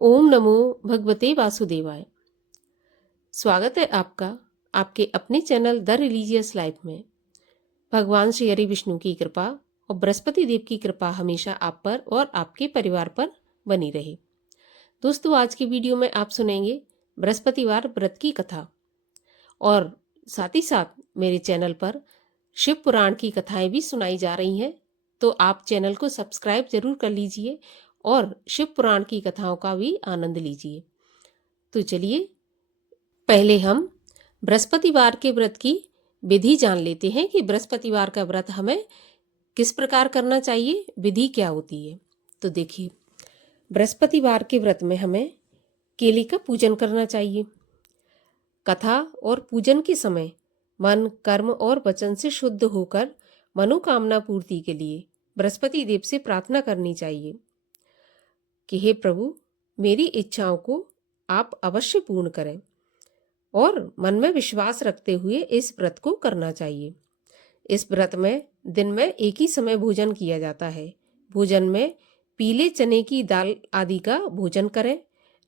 ओम नमो भगवते वासुदेवाय। स्वागत है आपका आपके अपने चैनल द रिलीजियस लाइफ में। भगवान श्री हरि विष्णु की कृपा और बृहस्पति देव की कृपा हमेशा आप पर और आपके परिवार पर बनी रहे। दोस्तों, आज की वीडियो में आप सुनेंगे बृहस्पतिवार व्रत की कथा और साथ ही साथ मेरे चैनल पर शिव पुराण की कथाएं भी सुनाई जा रही हैं। तो आप चैनल को सब्सक्राइब जरूर कर लीजिए और शिव पुराण की कथाओं का भी आनंद लीजिए। तो चलिए पहले हम बृहस्पतिवार के व्रत की विधि जान लेते हैं कि बृहस्पतिवार का व्रत हमें किस प्रकार करना चाहिए, विधि क्या होती है। तो देखिए, बृहस्पतिवार के व्रत में हमें केले का पूजन करना चाहिए। कथा और पूजन के समय मन, कर्म और वचन से शुद्ध होकर मनोकामना पूर्ति के लिए बृहस्पति देव से प्रार्थना करनी चाहिए कि हे प्रभु, मेरी इच्छाओं को आप अवश्य पूर्ण करें और मन में विश्वास रखते हुए इस व्रत को करना चाहिए। इस व्रत में दिन में एक ही समय भोजन किया जाता है। भोजन में पीले चने की दाल आदि का भोजन करें।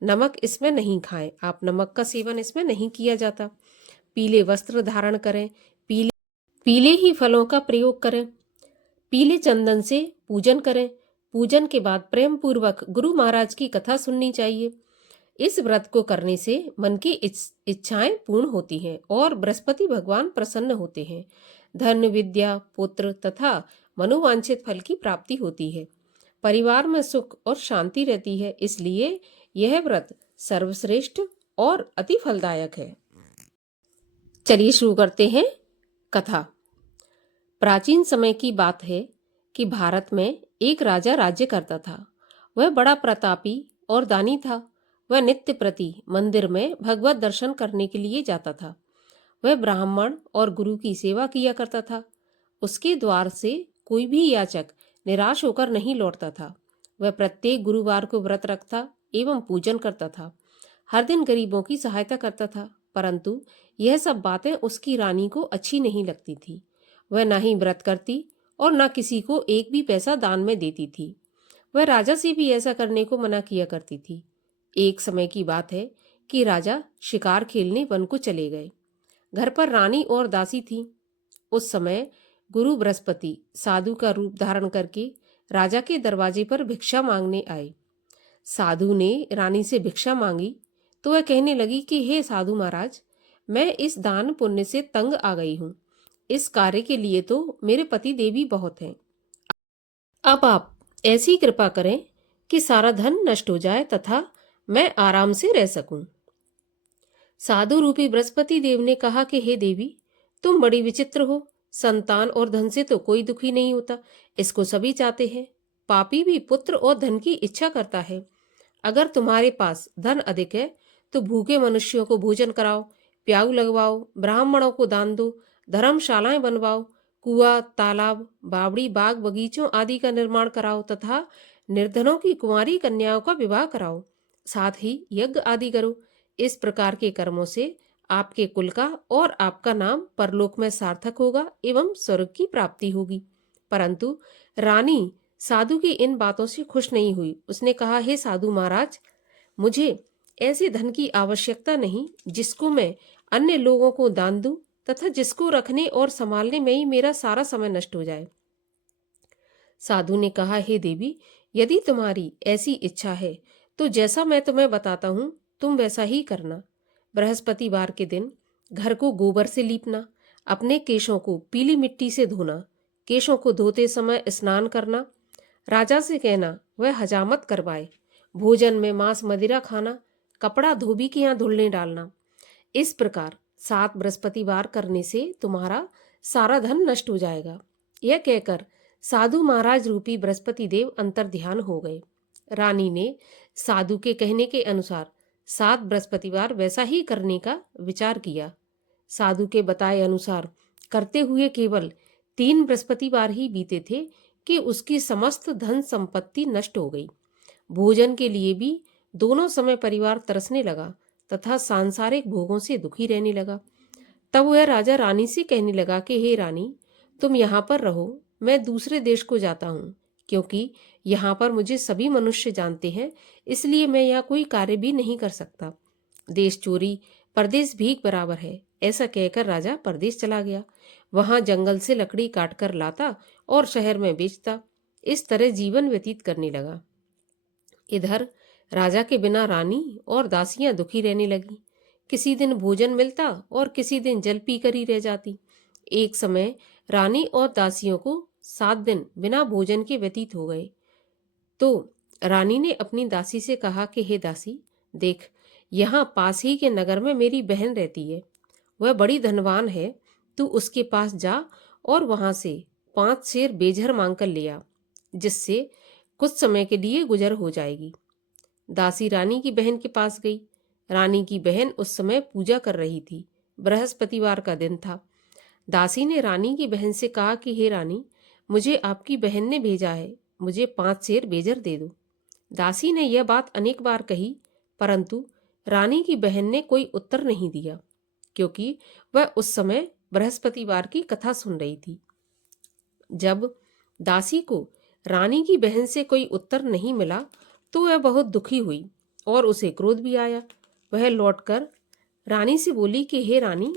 नमक इसमें नहीं खाएं। आप नमक का सेवन इसमें नहीं किया जाता। पीले वस्त्र धारण करें। पीले ही फलों का प्रयोग करें। पीले चंदन से पूजन करें। पूजन के बाद प्रेम पूर्वक गुरु महाराज की कथा सुननी चाहिए। इस व्रत को करने से मन की इच्छाएं पूर्ण होती हैं और बृहस्पति भगवान प्रसन्न होते हैं। धन, विद्या, पुत्र तथा मनोवांछित फल की प्राप्ति होती है। परिवार में सुख और शांति रहती है। इसलिए यह व्रत सर्वश्रेष्ठ और अति फलदायक है। चलिए शुरू करते हैं कथा। प्राचीन समय की बात है कि भारत में एक राजा राज्य करता था। वह बड़ा प्रतापी और दानी था। वह नित्य प्रति मंदिर में भगवत दर्शन करने के लिए जाता था। वह ब्राह्मण और गुरु की सेवा किया करता था। उसके द्वार से कोई भी याचक निराश होकर नहीं लौटता था। वह प्रत्येक गुरुवार को व्रत रखता एवं पूजन करता था। हर दिन गरीबों की सहायता करता था, परंतु यह सब बातें उसकी रानी को अच्छी नहीं लगती थी। वह न ही व्रत करती और न किसी को एक भी पैसा दान में देती थी। वह राजा से भी ऐसा करने को मना किया करती थी। एक समय की बात है कि राजा शिकार खेलने वन को चले गए। घर पर रानी और दासी थी। उस समय गुरु बृहस्पति साधु का रूप धारण करके राजा के दरवाजे पर भिक्षा मांगने आए। साधु ने रानी से भिक्षा मांगी तो वह कहने लगी कि हे साधु महाराज, मैं इस दान पुण्य से तंग आ गई हूँ। इस कार्य के लिए तो मेरे पति देवी बहुत हैं। अब आप ऐसी कृपा करें कि सारा धन नष्ट हो जाए तथा मैं आराम से रह सकूं। साधु रूपी बृहस्पति देव ने कहा कि हे देवी, तुम बड़ी विचित्र हो। संतान और धन से तो कोई दुखी नहीं होता, इसको सभी चाहते हैं। पापी भी पुत्र और धन की इच्छा करता है। अगर तुम्हारे पास धन अधिक है तो भूखे मनुष्यों को भोजन कराओ, प्याऊ लगवाओ, ब्राह्मणों को दान दो, धर्मशालाएं बनवाओ, कुआं, तालाब, बावड़ी, बाग, बगीचों आदि का निर्माण कराओ तथा निर्धनों की कुंवारी कन्याओं का विवाह कराओ। साथ ही यज्ञ आदि करो। इस प्रकार के कर्मों से आपके कुल का और आपका नाम परलोक में सार्थक होगा एवं स्वर्ग की प्राप्ति होगी। परंतु रानी साधु की इन बातों से खुश नहीं हुई। उसने कहा, हे साधु महाराज, मुझे ऐसे धन की आवश्यकता नहीं जिसको मैं अन्य लोगों को दान दूं तथा जिसको रखने और संभालने में ही मेरा सारा समय नष्ट हो जाए। साधु ने कहा, हे देवी, यदि तुम्हारी ऐसी इच्छा है तो जैसा मैं तुम्हें बताता हूं तुम वैसा ही करना। बृहस्पतिवार के दिन घर को गोबर से लीपना, अपने केशों को पीली मिट्टी से धोना, केशों को धोते समय स्नान करना, राजा से कहना वह हजामत करवाए, भोजन में मांस मदिरा खाना, कपड़ा धोबी के यहाँ धुलने डालना। इस प्रकार 7 बृहस्पतिवार करने से तुम्हारा सारा धन नष्ट हो जाएगा। यह कहकर साधु महाराज रूपी बृहस्पति देव अंतर ध्यान हो गए। रानी ने साधु के कहने के अनुसार 7 बृहस्पतिवार वैसा ही करने का विचार किया। साधु के बताए अनुसार करते हुए केवल 3 बृहस्पतिवार ही बीते थे कि उसकी समस्त धन संपत्ति नष्ट हो गई। भोजन के लिए भी दोनों समय परिवार तरसने लगा तथा सांसारिक भोगों से दुखी रहने लगा। तब वह राजा रानी से कहने लगा कि हे रानी, तुम यहाँ पर रहो, मैं दूसरे देश को जाता हूँ, क्योंकि यहाँ पर मुझे सभी मनुष्य जानते हैं, इसलिए मैं यहाँ कोई कार्य भी नहीं कर सकता। देश चोरी परदेश भीख बराबर है। ऐसा कहकर राजा परदेश चला गया। वहां जंगल से लकड़ी काट कर लाता और शहर में बेचता। इस तरह जीवन व्यतीत करने लगा। इधर राजा के बिना रानी और दासियां दुखी रहने लगी। किसी दिन भोजन मिलता और किसी दिन जल पीकर ही रह जाती। एक समय रानी और दासियों को 7 दिन बिना भोजन के व्यतीत हो गए। तो रानी ने अपनी दासी से कहा कि हे दासी, देख, यहाँ पास ही के नगर में मेरी बहन रहती है। वह बड़ी धनवान है। तू उसके पास जा और वहां से 5 शेर बेझर मांग कर ले आ, जिससे कुछ समय के लिए गुजर हो जाएगी। दासी रानी की बहन के पास गई। रानी की बहन उस समय पूजा कर रही थी। बृहस्पतिवार का दिन था। दासी ने रानी की बहन से कहा कि हे रानी, मुझे आपकी बहन ने भेजा है, मुझे 5 शेर बेजर दे दो। दासी ने यह बात अनेक बार कही, परंतु रानी की बहन ने कोई उत्तर नहीं दिया, क्योंकि वह उस समय बृहस्पतिवार की कथा सुन रही थी। जब दासी को रानी की बहन से कोई उत्तर नहीं मिला तो वह बहुत दुखी हुई और उसे क्रोध भी आया। वह लौटकर रानी से बोली कि हे रानी,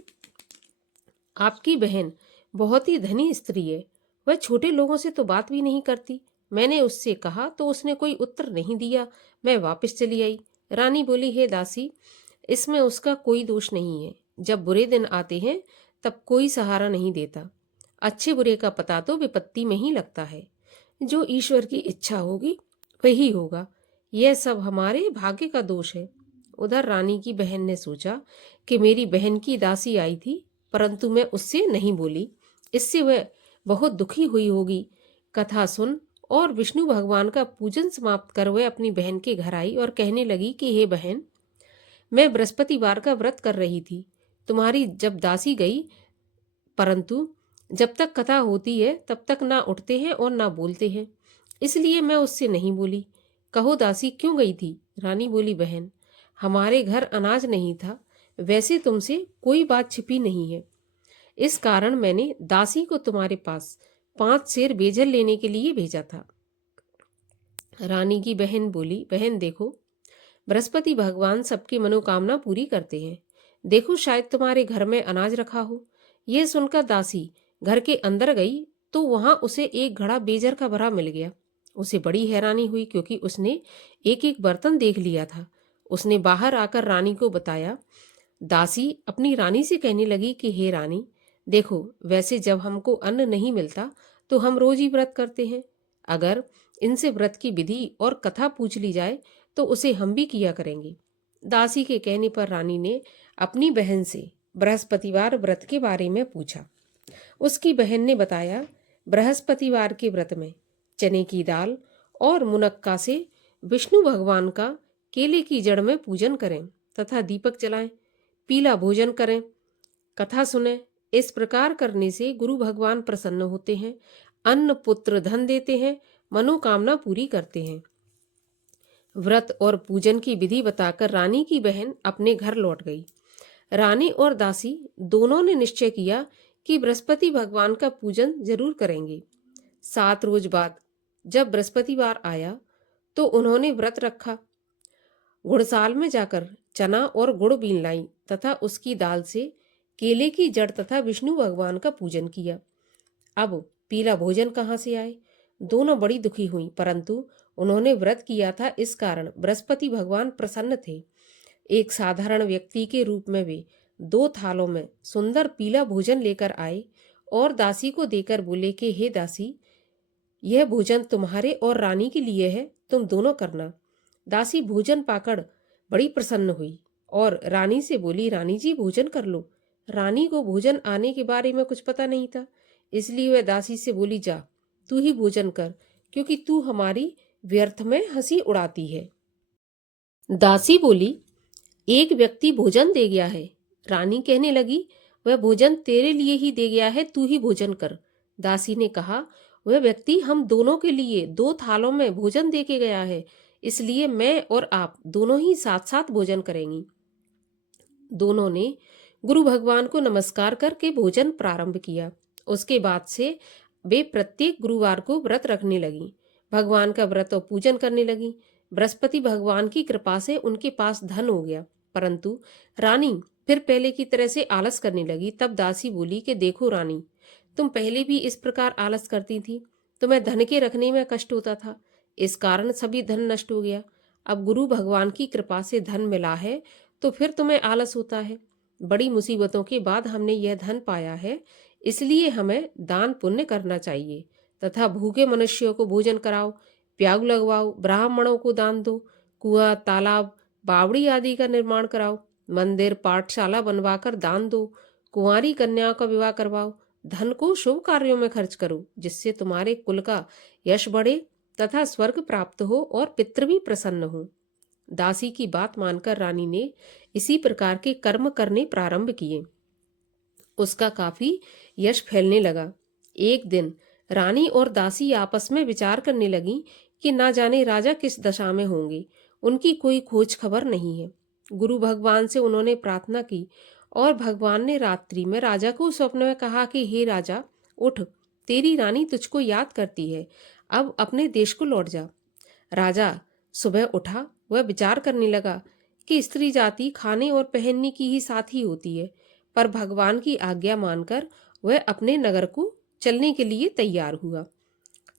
आपकी बहन बहुत ही धनी स्त्री है। वह छोटे लोगों से तो बात भी नहीं करती। मैंने उससे कहा तो उसने कोई उत्तर नहीं दिया। मैं वापस चली आई। रानी बोली, हे दासी, इसमें उसका कोई दोष नहीं है। जब बुरे दिन आते हैं तब कोई सहारा नहीं देता। अच्छे बुरे का पता तो विपत्ति में ही लगता है। जो ईश्वर की इच्छा होगी वही होगा। यह सब हमारे भाग्य का दोष है। उधर रानी की बहन ने सोचा कि मेरी बहन की दासी आई थी, परंतु मैं उससे नहीं बोली, इससे वह बहुत दुखी हुई होगी। कथा सुन और विष्णु भगवान का पूजन समाप्त कर वह अपनी बहन के घर आई और कहने लगी कि हे बहन, मैं बृहस्पतिवार का व्रत कर रही थी। तुम्हारी जब दासी गई, परंतु जब तक कथा होती है तब तक ना उठते हैं और ना बोलते हैं, इसलिए मैं उससे नहीं बोली। कहो दासी, क्यों गई थी? रानी बोली, बहन, हमारे घर अनाज नहीं था। वैसे तुमसे कोई बात छिपी नहीं है, इस कारण मैंने दासी को तुम्हारे पास 5 शेर बेजल लेने के लिए भेजा था। रानी की बहन बोली, बहन देखो, बृहस्पति भगवान सबकी मनोकामना पूरी करते हैं। देखो, शायद तुम्हारे घर में अनाज रखा हो। यह सुनकर दासी घर के अंदर गई तो वहां उसे एक घड़ा बेजर का भरा मिल गया। उसे बड़ी हैरानी हुई, क्योंकि उसने एक एक बर्तन देख लिया था। उसने बाहर आकर रानी को बताया। दासी अपनी रानी से कहने लगी कि हे रानी, देखो, वैसे जब हमको अन्न नहीं मिलता तो हम रोज ही व्रत करते हैं। अगर इनसे व्रत की विधि और कथा पूछ ली जाए तो उसे हम भी किया करेंगे। दासी के कहने पर रानी ने अपनी बहन से बृहस्पतिवार व्रत के बारे में पूछा। उसकी बहन ने बताया, बृहस्पतिवार के व्रत में चने की दाल और मुनक्का से विष्णु भगवान का केले की जड़ में पूजन करें तथा दीपक जलाएं, पीला भोजन करें, कथा सुने। इस प्रकार करने से गुरु भगवान प्रसन्न होते हैं, अन्न पुत्र धन देते हैं, मनोकामना पूरी करते हैं। व्रत और पूजन की विधि बताकर रानी की बहन अपने घर लौट गई। रानी और दासी दोनों ने निश्चय किया कि बृहस्पति भगवान का पूजन जरूर करेंगे। 7 रोज बाद जब बृहस्पतिवार आया तो उन्होंने व्रत रखा। गुड़साल में जाकर चना और गुड़ बीन लाई तथा उसकी दाल से केले की जड़ तथा विष्णु भगवान का पूजन किया। अब पीला भोजन कहाँ से आए? दोनों बड़ी दुखी हुई, परंतु उन्होंने व्रत किया था, इस कारण बृहस्पति भगवान प्रसन्न थे। एक साधारण व्यक्ति के रूप में वे 2 थालों में सुंदर पीला भोजन लेकर आए और दासी को देकर बोले कि हे दासी, यह भोजन तुम्हारे और रानी के लिए है, तुम दोनों करना। दासी भोजन पाकर बड़ी प्रसन्न हुई और रानी से बोली, रानी जी, भोजन कर लो। रानी को भोजन आने के बारे में कुछ पता नहीं था, इसलिए वह दासी से बोली, जा तू ही भोजन कर, क्योंकि तू हमारी व्यर्थ में हंसी उड़ाती है। दासी बोली, एक व्यक्ति भोजन दे गया है। रानी कहने लगी, वह भोजन तेरे लिए ही दे गया है, तू ही भोजन कर। दासी ने कहा, वह व्यक्ति हम दोनों के लिए 2 थालों में भोजन दे के गया है, इसलिए मैं और आप दोनों ही साथ साथ भोजन करेंगी। दोनों ने गुरु भगवान को नमस्कार करके भोजन प्रारंभ किया। उसके बाद से वे प्रत्येक गुरुवार को व्रत रखने लगी। भगवान का व्रत और पूजन करने लगी। बृहस्पति भगवान की कृपा से उनके पास धन हो गया, परंतु रानी फिर पहले की तरह से आलस करने लगी। तब दासी बोली कि देखो रानी, तुम पहले भी इस प्रकार आलस करती थी, तुम्हें धन के रखने में कष्ट होता था, इस कारण सभी धन नष्ट हो गया। अब गुरु भगवान की कृपा से धन मिला है तो फिर तुम्हें आलस होता है। बड़ी मुसीबतों के बाद हमने यह धन पाया है, इसलिए हमें दान पुण्य करना चाहिए तथा भूखे मनुष्यों को भोजन कराओ, प्याग लगवाओ, ब्राह्मणों को दान दो, कुआं, तालाब, बावड़ी आदि का निर्माण कराओ, मंदिर, पाठशाला बनवाकर दान दो, कुंवारी कन्याओं का विवाह करवाओ, धन को शुभ कार्यों में खर्च करो, जिससे तुम्हारे कुल का यश बढ़े तथा स्वर्ग प्राप्त हो और पितृ भी प्रसन्न हो। दासी की बात मानकर रानी ने इसी प्रकार के कर्म करने प्रारंभ किए। उसका काफी यश फैलने लगा। एक दिन रानी और दासी आपस में विचार करने लगी कि ना जाने राजा किस दशा में होंगे, उनकी कोई खोज खबर नहीं है। गुरु भगवान से उन्होंने प्रार्थना की और भगवान ने रात्रि में राजा को स्वप्न में कहा कि हे राजा, उठ, तेरी रानी तुझको याद करती है, अब अपने देश को लौट जा। राजा सुबह उठा, वह विचार करने लगा कि स्त्री जाति खाने और पहनने की ही साथी होती है, पर भगवान की आज्ञा मानकर वह अपने नगर को चलने के लिए तैयार हुआ।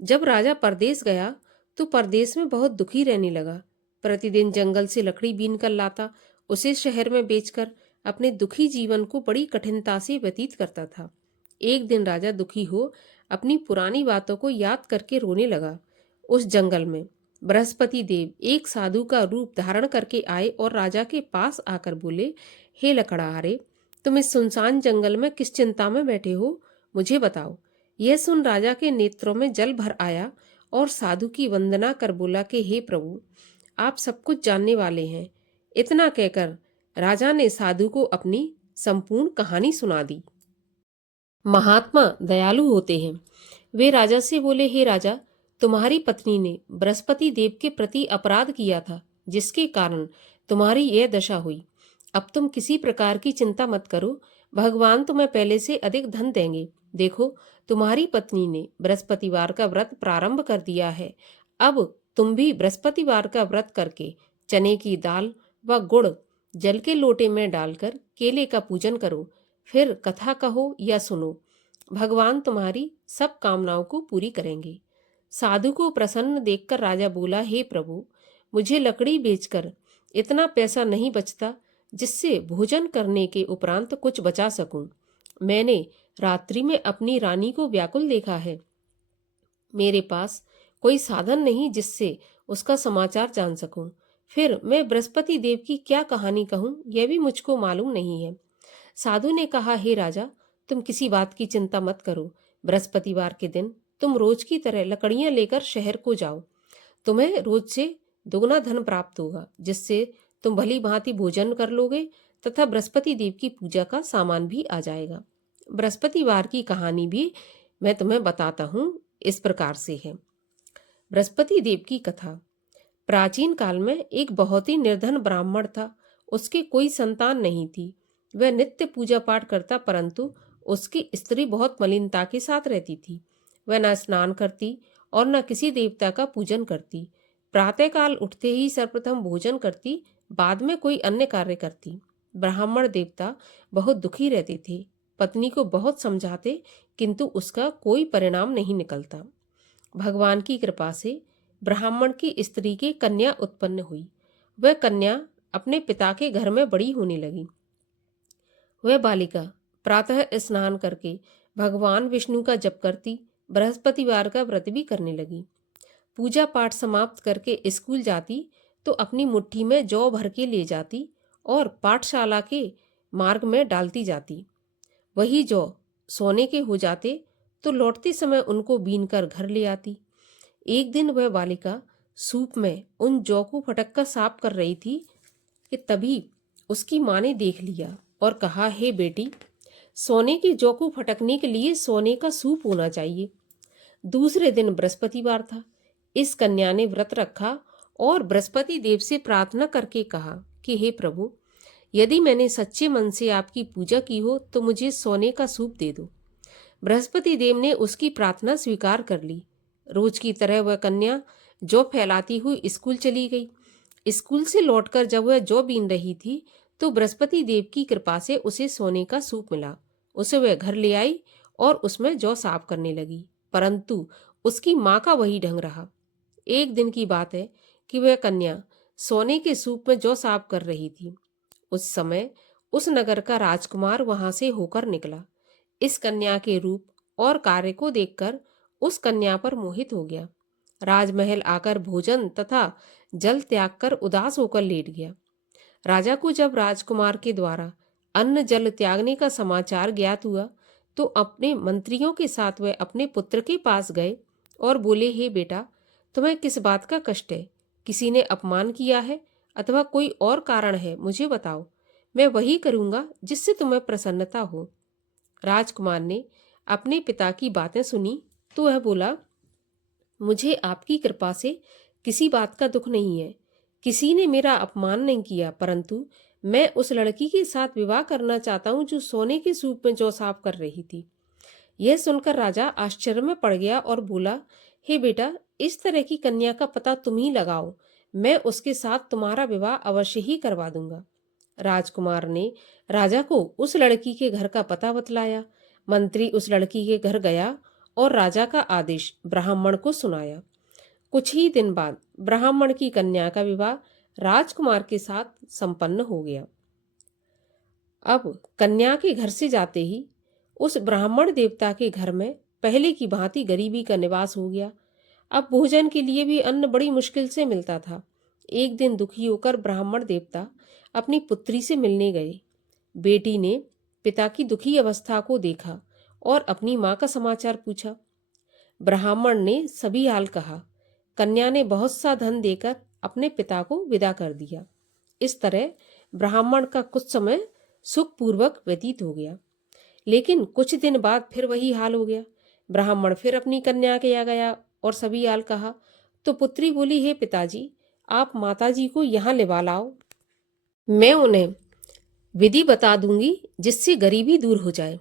जब राजा परदेश गया तो परदेश में बहुत दुखी रहने लगा। प्रतिदिन जंगल से लकड़ी बीन कर लाता, उसे शहर में बेचकर अपने दुखी जीवन को बड़ी कठिनता से व्यतीत करता था। एक दिन राजा दुखी हो अपनी पुरानी बातों को याद करके रोने लगा। उस जंगल में बृहस्पति देव एक साधु का रूप धारण करके आए और राजा के पास आकर बोले, हे लकड़हारे, तुम इस सुनसान जंगल में किस चिंता में बैठे हो, मुझे बताओ। यह सुन राजा के नेत्रों में जल भर आया और साधु की वंदना कर बोला कि हे प्रभु, आप सब कुछ जानने वाले हैं। इतना कहकर राजा ने साधु को अपनी संपूर्ण कहानी सुना दी। महात्मा दयालु होते हैं। वे राजा से बोले, हे राजा, तुम्हारी पत्नी ने बृहस्पति देव के प्रति अपराध किया था, जिसके कारण तुम्हारी यह दशा हुई। अब तुम किसी प्रकार की चिंता मत करो, भगवान तुम्हें पहले से अधिक धन देंगे। देखो, तुम्हारी पत्नी ने बृहस्पतिवार का व्रत प्रारंभ कर दिया है। अब तुम भी बृहस्पतिवार का व्रत करके चने की दाल व गुड़ जल के लोटे में डालकर केले का पूजन करो, फिर कथा कहो या सुनो। भगवान तुम्हारी सब कामनाओं को पूरी करेंगे। साधु को प्रसन्न देखकर राजा बोला, हे प्रभु, मुझे लकड़ी बेचकर इतना पैसा नहीं बचता जिससे भोजन करने के उपरांत कुछ बचा सकूं। मैंने रात्रि में अपनी रानी को व्याकुल देखा है। मेरे पास कोई साधन नहीं जिससे उसका समाचार जान सकूं। फिर मैं बृहस्पति देव की क्या कहानी कहूं, यह भी मुझको मालूम नहीं है। साधु ने कहा, हे राजा, तुम किसी बात की चिंता मत करो। बृहस्पतिवार के दिन तुम रोज की तरह लकड़ियां लेकर शहर को जाओ। तुम्हें रोज से दोगुना धन प्राप्त होगा, जिससे तुम भली भांति भोजन कर लोगे तथा बृहस्पति देव की पूजा का सामान भी आ जाएगा। बृहस्पतिवार की कहानी भी मैं तुम्हें बताता हूँ, इस प्रकार से है। बृहस्पति देव की कथा। प्राचीन काल में एक बहुत ही निर्धन ब्राह्मण था। उसके कोई संतान नहीं थी। वह नित्य पूजा पाठ करता, परंतु उसकी स्त्री बहुत मलिनता के साथ रहती थी। वह न स्नान करती और न किसी देवता का पूजन करती। प्रातःकाल उठते ही सर्वप्रथम भोजन करती, बाद में कोई अन्य कार्य करती। ब्राह्मण देवता बहुत दुखी रहते थे। पत्नी को बहुत समझाते, किंतु उसका कोई परिणाम नहीं निकलता। भगवान की कृपा से ब्राह्मण की स्त्री की कन्या उत्पन्न हुई। वह कन्या अपने पिता के घर में बड़ी होने लगी। वह बालिका प्रातः स्नान करके भगवान विष्णु का जप करती, बृहस्पतिवार का व्रत भी करने लगी। पूजा पाठ समाप्त करके स्कूल जाती तो अपनी मुट्ठी में जौ भर के ले जाती और पाठशाला के मार्ग में डालती जाती। वही जौ सोने के हो जाते तो लौटते समय उनको बीन कर घर ले आती। एक दिन वह बालिका सूप में उन जौ को फटक कर साफ कर रही थी कि तभी उसकी माँ ने देख लिया और कहा, हे बेटी, सोने के जौ को फटकने के लिए सोने का सूप होना चाहिए। दूसरे दिन बृहस्पतिवार था। इस कन्या ने व्रत रखा और बृहस्पति देव से प्रार्थना करके कहा कि हे प्रभु, यदि मैंने सच्चे मन से आपकी पूजा की हो तो मुझे सोने का सूप दे दो। बृहस्पति देव ने उसकी प्रार्थना स्वीकार कर ली। रोज की तरह वह कन्या जौ फैलाती हुई स्कूल चली गई। स्कूल से लौटकर जब वह जौ बीन रही थी तो बृहस्पति देव की कृपा से उसे सोने का सूप मिला। उसे वह घर ले आई और उसमें जौ साफ करने लगी, परंतु उसकी माँ का वही ढंग रहा। एक दिन की बात है कि वह कन्या सोने के सूप में जौ साफ कर रही थी। उस समय उस नगर का राजकुमार वहां से होकर निकला। इस कन्या के रूप और कार्य को देखकर उस कन्या पर मोहित हो गया। राजमहल आकर भोजन तथा जल त्याग कर उदास होकर लेट गया। राजा को जब राजकुमार के द्वारा अन्न जल त्यागने का समाचार ज्ञात हुआ तो अपने मंत्रियों के साथ वह अपने पुत्र के पास गए और बोले, हे बेटा, तुम्हें किस बात का कष्ट है? किसी ने अपमान किया है अथवा कोई और कारण है? मुझे बताओ, मैं वही करूंगा जिससे तुम्हें प्रसन्नता हो। राजकुमार ने अपने पिता की बातें सुनी तो वह बोला, मुझे आपकी कृपा से किसी बात का दुख नहीं है। किसी ने मेरा अपमान नहीं किया, परंतु मैं उस लड़की के साथ विवाह करना चाहता हूँ जो सोने के सूप में जौ साफ कर रही थी। यह सुनकर राजा आश्चर्य में पड़ गया और बोला, हे बेटा, इस तरह की कन्या का पता तुम ही लगाओ, मैं उसके साथ तुम्हारा विवाह अवश्य ही करवा दूंगा। राजकुमार ने राजा को उस लड़की के घर का पता बतलाया। मंत्री उस लड़की के घर गया और राजा का आदेश ब्राह्मण को सुनाया। कुछ ही दिन बाद ब्राह्मण की कन्या का विवाह राजकुमार के साथ संपन्न हो गया। अब कन्या के घर से जाते ही उस ब्राह्मण देवता के घर में पहले की भांति गरीबी का निवास हो गया। अब भोजन के लिए भी अन्न बड़ी मुश्किल से मिलता था। एक दिन दुखी होकर ब्राह्मण देवता अपनी पुत्री से मिलने गए। बेटी ने पिता की दुखी अवस्था को देखा और अपनी माँ का समाचार पूछा। ब्राह्मण ने सभी हाल कहा। कन्या ने बहुत सा धन देकर अपने पिता को विदा कर दिया। इस तरह ब्राह्मण का कुछ समय सुखपूर्वक व्यतीत हो गया। लेकिन कुछ दिन बाद फिर वही हाल हो गया। ब्राह्मण फिर अपनी कन्या के यहाँ गया और सभी हाल कहा तो पुत्री बोली, हे पिताजी, आप माताजी को यहाँ लिवा लाओ, मैं उन्हें विधि बता दूंगी जिससे गरीबी दूर हो जाए।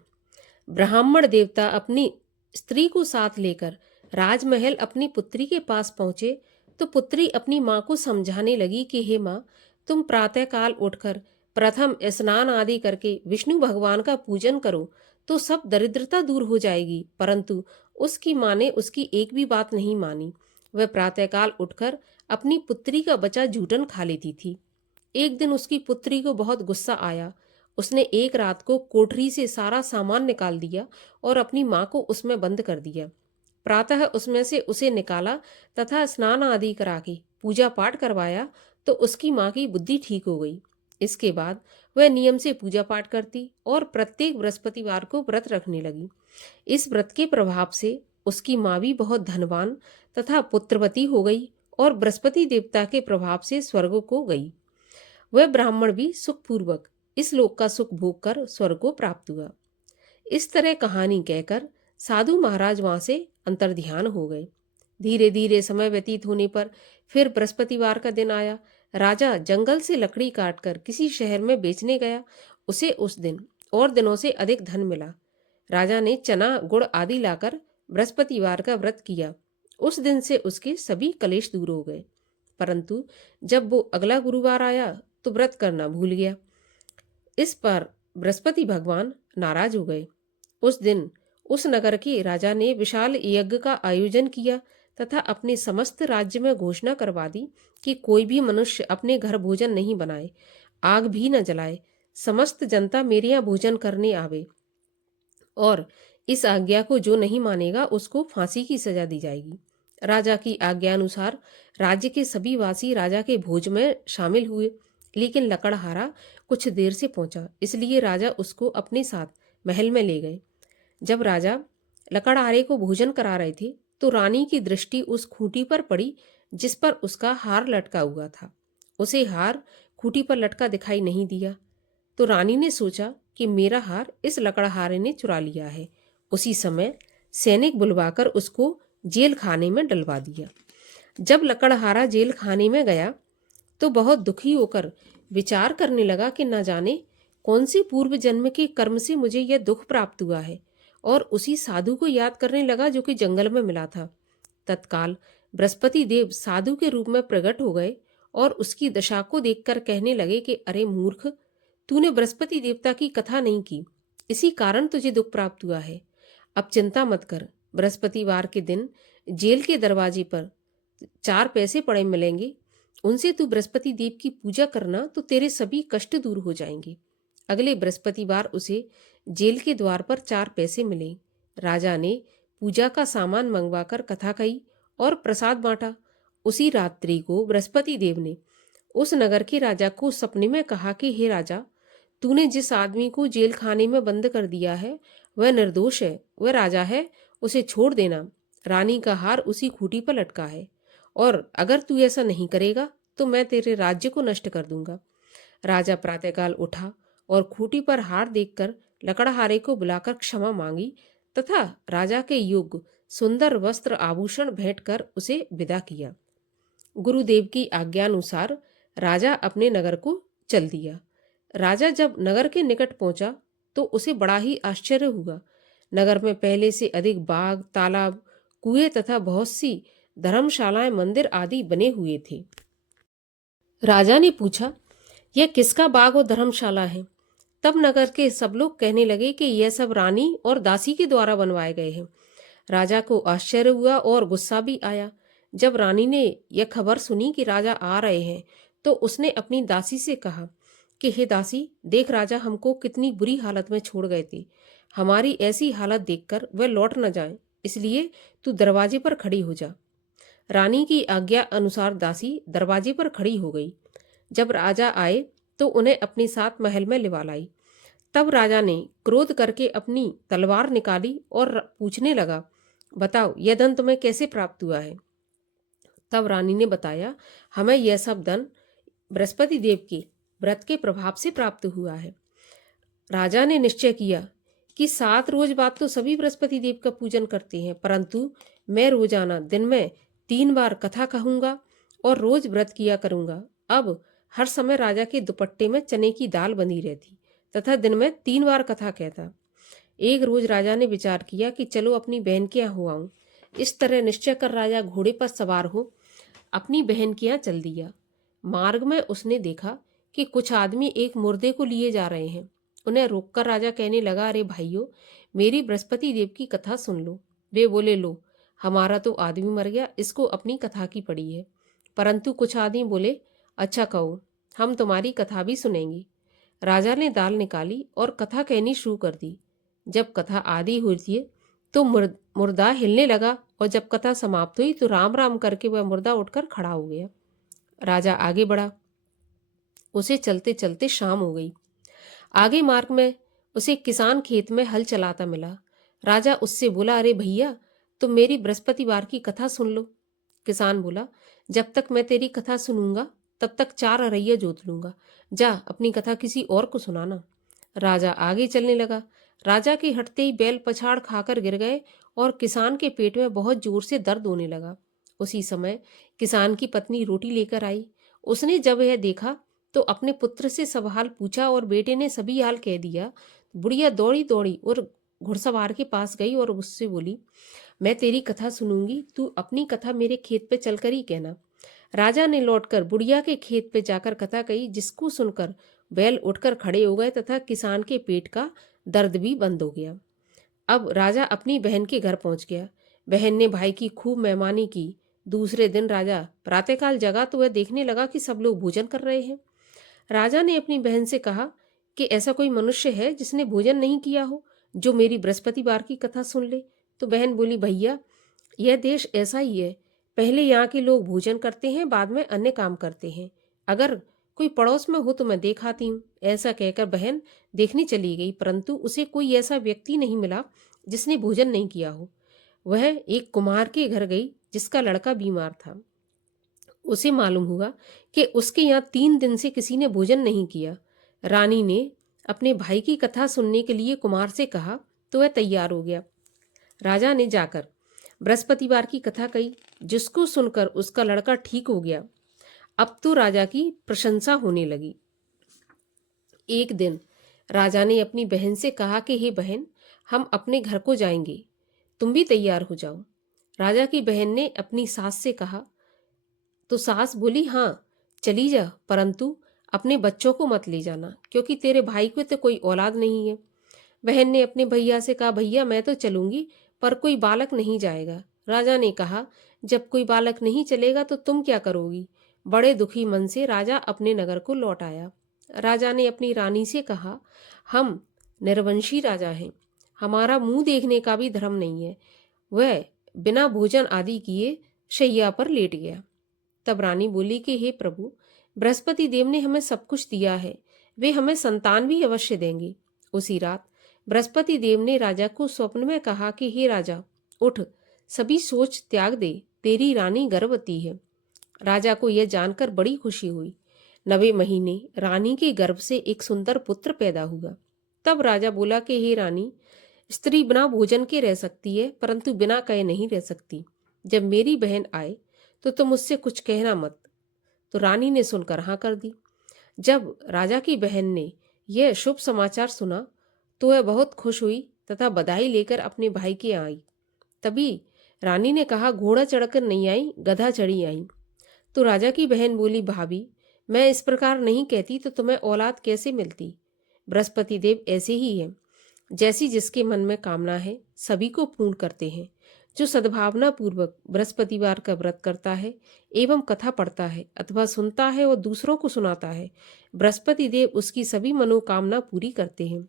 ब्राह्मण देवता अपनी स्त्री को साथ लेकर राजमहल अपनी पुत्री के पास पहुंचे तो पुत्री अपनी माँ को समझाने लगी कि हे माँ, तुम प्रातःकाल उठकर प्रथम स्नान आदि करके विष्णु भगवान का पूजन करो तो सब दरिद्रता दूर हो जाएगी। परंतु उसकी माँ ने उसकी एक भी बात नहीं मानी। वह प्रातःकाल उठकर अपनी पुत्री का बचा जूठन खा लेती थी। एक दिन उसकी पुत्री को बहुत गुस्सा आया। उसने एक रात को कोठरी से सारा सामान निकाल दिया और अपनी माँ को उसमें बंद कर दिया। प्रातः उसमें से उसे निकाला तथा स्नान आदि करा के पूजा पाठ करवाया तो उसकी माँ की बुद्धि ठीक हो गई। इसके बाद वह नियम से पूजा पाठ करती और प्रत्येक बृहस्पतिवार को व्रत रखने लगी। इस व्रत के प्रभाव से उसकी माँ भी बहुत धनवान तथा पुत्रवती हो गई और बृहस्पति देवता के प्रभाव से स्वर्ग को गई। वह ब्राह्मण भी सुखपूर्वक इस लोक का सुख भोग कर स्वर्ग को प्राप्त हुआ। इस तरह कहानी कहकर साधु महाराज वहां से अंतर्ध्यान हो गए। धीरे धीरे समय व्यतीत होने पर फिर बृहस्पतिवार का दिन आया। राजा जंगल से लकड़ी काटकर किसी शहर में बेचने गया। उसे उस दिन और दिनों से अधिक धन मिला। राजा ने चना गुड़ आदि लाकर बृहस्पतिवार का व्रत किया। उस दिन से उसके सभी कलेश दूर हो गए। परंतु जब वो अगला गुरुवार आया तो व्रत करना भूल गया। इस पर बृहस्पति भगवान नाराज हो गए। उस दिन उस नगर के राजा ने विशाल यज्ञ का आयोजन किया तथा अपने समस्त राज्य में घोषणा करवा दी कि कोई भी मनुष्य अपने घर भोजन नहीं बनाए, आग भी न जलाए। समस्त जनता मेरे यहाँ भोजन करने आवे और इस आज्ञा को जो नहीं मानेगा उसको फांसी की सजा दी जाएगी। राजा की आज्ञा अनुसार राज्य के सभी वासी राजा के भोज में शामिल हुए, लेकिन लकड़हारा कुछ देर से पहुंचा, इसलिए राजा उसको अपने साथ महल में ले गए। जब राजा लकड़हारे को भोजन करा रहे थे तो रानी की दृष्टि उस खूंटी पर पड़ी जिस पर उसका हार लटका हुआ था। उसे हार खूंटी पर लटका दिखाई नहीं दिया तो रानी ने सोचा कि मेरा हार इस लकड़हारे ने चुरा लिया है। उसी समय सैनिक बुलवाकर उसको जेल खाने में डलवा दिया। जब लकड़हारा जेल खाने में गया तो बहुत दुखी होकर विचार करने लगा कि न जाने कौन सी पूर्व जन्म के कर्म से मुझे यह दुख प्राप्त हुआ है, और उसी साधु को याद करने लगा जो कि जंगल में मिला था। तत्काल बृहस्पति देव साधु के रूप में प्रकट हो गए और उसकी दशा को देखकर कहने लगे कि अरे मूर्ख, तूने बृहस्पति देवता की कथा नहीं की, इसी कारण तुझे दुख प्राप्त हुआ है। अब चिंता मत कर, बृहस्पतिवार के दिन जेल के दरवाजे पर 4 पैसे पड़े मिलेंगे, उनसे तू बृहस्पति देव की पूजा करना तो तेरे सभी कष्ट दूर हो जाएंगे। अगले बृहस्पतिवार उसे जेल के द्वार पर 4 पैसे मिले। राजा ने पूजा का सामान मंगवाकर कथा कही और प्रसाद बांटा। उसी रात्रि को बृहस्पति देव ने उस नगर के राजा को सपने में कहा कि हे राजा, तूने जिस आदमी को जेल खाने में बंद कर दिया है वह निर्दोष है, वह राजा है, उसे छोड़ देना। रानी का हार उसी खूंटी पर लटका है और अगर तू ऐसा नहीं करेगा तो मैं तेरे राज्य को नष्ट कर दूंगा। राजा प्रातःकाल उठा और खूंटी पर हार देखकर लकड़हारे को बुलाकर क्षमा मांगी तथा राजा के योग्य सुंदर वस्त्र आभूषण भेंट कर उसे विदा किया। गुरुदेव की आज्ञानुसार राजा अपने नगर को चल दिया। राजा जब नगर के निकट पहुंचा तो उसे बड़ा ही आश्चर्य हुआ। नगर में पहले से अधिक बाग, तालाब, कुएं तथा बहुत सी धर्मशालाएं, मंदिर आदि बने हुए थे। राजा ने पूछा, यह किसका बाग और धर्मशाला है? तब नगर के सब लोग कहने लगे कि यह सब रानी और दासी के द्वारा बनवाए गए हैं। राजा को आश्चर्य हुआ और गुस्सा भी आया। जब रानी ने यह खबर सुनी कि राजा आ रहे हैं तो उसने अपनी दासी से कहा कि हे दासी, देख राजा हमको कितनी बुरी हालत में छोड़ गए थे। हमारी ऐसी हालत देखकर वह लौट न जाए, इसलिए तू दरवाजे पर खड़ी हो जा। रानी की आज्ञा अनुसार दासी दरवाजे पर खड़ी हो गई। जब राजा आए तो उन्हें अपने साथ महल में लिवा लाई। तब राजा ने क्रोध करके अपनी तलवार निकाली और पूछने लगा, बताओ यह धन तुम्हें कैसे प्राप्त हुआ है? तब रानी ने बताया, हमें यह सब धन बृहस्पति देव के व्रत के प्रभाव से प्राप्त हुआ है। राजा ने निश्चय किया कि 7 रोज बाद तो सभी बृहस्पति देव का पूजन करते हैं, परंतु मैं रोजाना दिन में 3 बार कथा कहूंगा और रोज व्रत किया करूंगा। अब हर समय राजा के दुपट्टे में चने की दाल बंधी रहती तथा दिन में 3 बार कथा कहता। एक रोज राजा ने विचार किया कि चलो अपनी बहन के यहाँ हो आऊं। इस तरह निश्चय कर राजा घोड़े पर सवार हो अपनी बहन के यहाँ चल दिया। मार्ग में उसने देखा कि कुछ आदमी एक मुर्दे को लिए जा रहे हैं। उन्हें रोककर राजा कहने लगा, अरे भाइयों, मेरी बृहस्पति देव की कथा सुन लो। वे बोले, लो, हमारा तो आदमी मर गया, इसको अपनी कथा की पड़ी है। परंतु कुछ आदमी बोले, अच्छा कहो, हम तुम्हारी कथा भी सुनेंगे। राजा ने दाल निकाली और कथा कहनी शुरू कर दी। जब कथा आधी हुई थी तो मुर्दा हिलने लगा और जब कथा समाप्त हुई तो राम राम करके वह मुर्दा उठकर खड़ा हो गया। राजा आगे बढ़ा। उसे चलते चलते शाम हो गई। आगे मार्ग में उसे किसान खेत में हल चलाता मिला। राजा उससे बोला, अरे भैया, तुम मेरी बृहस्पतिवार की कथा सुन लो। किसान बोला, जब तक मैं तेरी कथा सुनूंगा तब तक 4 अरैया जोत लूंगा। जा अपनी कथा किसी और को सुनाना। राजा आगे चलने लगा। राजा के हटते ही बैल पछाड़ खाकर गिर गए और किसान के पेट में बहुत जोर से दर्द होने लगा। उसी समय किसान की पत्नी रोटी लेकर आई। उसने जब यह देखा तो अपने पुत्र से सब हाल पूछा और बेटे ने सभी हाल कह दिया। बुढ़िया दौड़ी दौड़ी और घुड़सवार के पास गई और उससे बोली, मैं तेरी कथा सुनूंगी, तू अपनी कथा मेरे खेत पे चलकर ही कहना। राजा ने लौटकर बुढ़िया के खेत पे जाकर कथा कही, जिसको सुनकर बैल उठकर खड़े हो गए तथा किसान के पेट का दर्द भी बंद हो गया। अब राजा अपनी बहन के घर पहुंच गया। बहन ने भाई की खूब मेहमानी की। दूसरे दिन राजा प्रातःकाल जगा तो वह देखने लगा कि सब लोग भोजन कर रहे हैं। राजा ने अपनी बहन से कहा कि ऐसा कोई मनुष्य है जिसने भोजन नहीं किया हो, जो मेरी बृहस्पतिवार की कथा सुन ले। तो बहन बोली, भैया, यह देश ऐसा ही है, पहले यहाँ के लोग भोजन करते हैं, बाद में अन्य काम करते हैं। अगर कोई पड़ोस में हो तो मैं देख आती हूँ। ऐसा कहकर बहन देखने चली गई, परंतु उसे कोई ऐसा व्यक्ति नहीं मिला जिसने भोजन नहीं किया हो। वह एक कुम्हार के घर गई जिसका लड़का बीमार था। उसे मालूम हुआ कि उसके यहाँ 3 दिन से किसी ने भोजन नहीं किया। रानी ने अपने भाई की कथा सुनने के लिए कुम्हार से कहा तो वह तैयार हो गया। राजा ने जाकर बृहस्पतिवार की कथा कही, जिसको सुनकर उसका लड़का ठीक हो गया। अब तो राजा की प्रशंसा होने लगी। एक दिन राजा ने अपनी बहन से कहा कि हे बहन, हम अपने घर को जाएंगे, तुम भी तैयार हो जाओ। राजा की बहन ने अपनी सास से कहा। तो सास बोली, हाँ चली जा, परंतु अपने बच्चों को मत ले जाना, क्योंकि तेरे भाई को तो कोई औलाद नहीं है। बहन ने अपने भैया से कहा, भैया मैं तो चलूंगी, पर कोई बालक नहीं जाएगा। राजा ने कहा, जब कोई बालक नहीं चलेगा तो तुम क्या करोगी? बड़े दुखी मन से राजा अपने नगर को लौट आया। राजा ने अपनी रानी से कहा, हम निर्वंशी राजा हैं, हमारा मुंह देखने का भी धर्म नहीं है। वह बिना भोजन आदि किए शैया पर लेट गया। तब रानी बोली कि हे प्रभु, बृहस्पति देव ने हमें सब कुछ दिया है, वे हमें संतान भी अवश्य देंगे। उसी रात बृहस्पति देव ने राजा को स्वप्न में कहा कि हे राजा, उठ, सभी सोच त्याग दे, तेरी रानी गर्भवती है। राजा को यह जानकर बड़ी खुशी हुई। 9वें महीने रानी के गर्भ से एक सुंदर पुत्र पैदा हुआ। तब राजा बोला कि हे रानी, स्त्री बिना भोजन के रह सकती है, परंतु बिना कहे नहीं रह सकती। जब मेरी बहन आए तो तुम मुझसे कुछ कहना मत। तो रानी ने सुनकर हाँ कर दी। जब राजा की बहन ने यह शुभ समाचार सुना तो वह बहुत खुश हुई तथा बधाई लेकर अपने भाई के यहाँ आई। तभी रानी ने कहा, घोड़ा चढ़कर नहीं आई, गधा चढ़ी आई। तो राजा की बहन बोली, भाभी मैं इस प्रकार नहीं कहती तो तुम्हें औलाद कैसे मिलती? बृहस्पति देव ऐसे ही है, जैसी जिसके मन में कामना है सभी को पूर्ण करते हैं। जो सद्भावना पूर्वक बृहस्पतिवार का व्रत करता है एवं कथा पढ़ता है अथवा सुनता है और दूसरों को सुनाता है, बृहस्पति देव उसकी सभी मनोकामना पूरी करते हैं।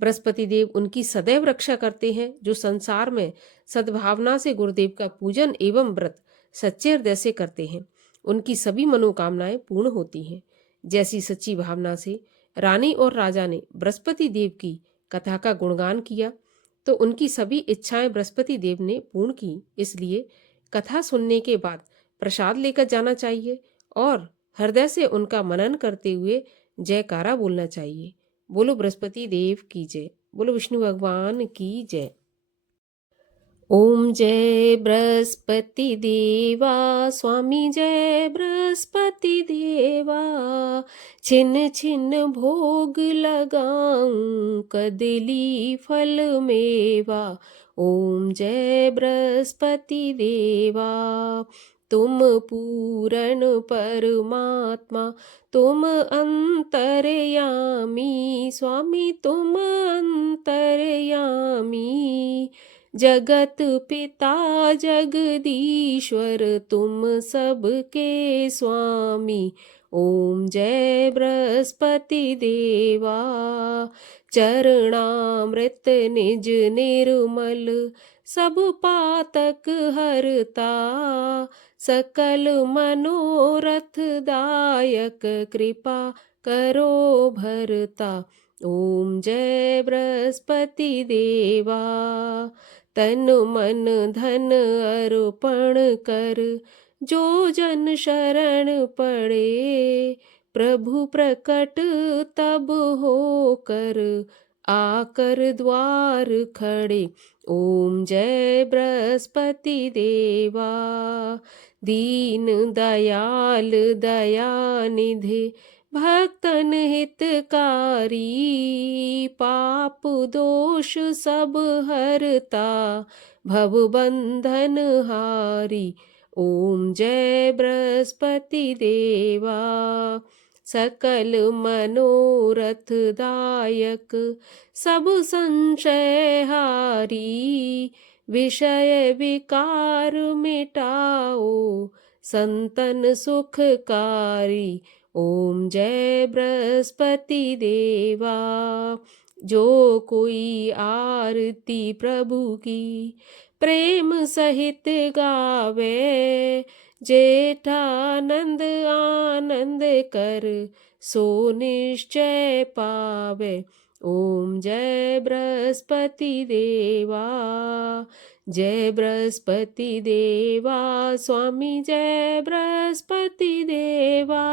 बृहस्पति देव उनकी सदैव रक्षा करते हैं जो संसार में सद्भावना से गुरुदेव का पूजन एवं व्रत सच्चे हृदय से करते हैं। उनकी सभी मनोकामनाएं पूर्ण होती हैं। जैसी सच्ची भावना से रानी और राजा ने बृहस्पति देव की कथा का गुणगान किया तो उनकी सभी इच्छाएं बृहस्पति देव ने पूर्ण की। इसलिए कथा सुनने के बाद प्रसाद लेकर जाना चाहिए और हृदय से उनका मनन करते हुए जयकारा बोलना चाहिए। बोलो बृहस्पति देव की जय। बोलो विष्णु भगवान की जय। ओम जय बृहस्पति देवा, स्वामी जय बृहस्पति देवा। छिन छिन भोग लगाऊं, कदली फल मेवा। ओम जय बृहस्पति देवा। तुम पूरन परमात्मा, तुम अंतर्यामी, स्वामी तुम अंतर्यामी। जगत पिता जगदीश्वर, तुम सबके स्वामी। ओम जय बृहस्पति देवा। चरणामृत निज निर्मल, सब पातक हरता। सकल मनोरथ दायक, कृपा करो भरता। ओम जय बृहस्पति देवा। तन मन धन अर्पण कर, जो जन शरण पड़े। प्रभु प्रकट तब होकर, आकर द्वार खड़े। ओम जय बृहस्पति देवा। दीन दयाल दयानिधि, भक्तन हितकारी। पाप दोष सब हरता, भव बंधन हारी। ओम जय बृहस्पति देवा। सकल मनोरथ दायक, सब संशय हारी। विषय विकार मिटाओ, संतन सुखकारी। ओम जय बृहस्पति देवा। जो कोई आरती प्रभु की प्रेम सहित गावे। जेठानंद आनंद कर, सो निश्चय पावे। ओम जय बृहस्पति देवा। जय बृहस्पति देवा, स्वामी जय बृहस्पति देवा।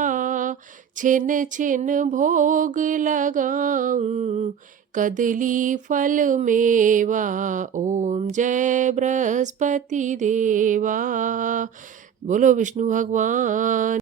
छिन छिन भोग लगाऊं, कदली फल मेवा। ओम जय बृहस्पति देवा। बोलो विष्णु भगवान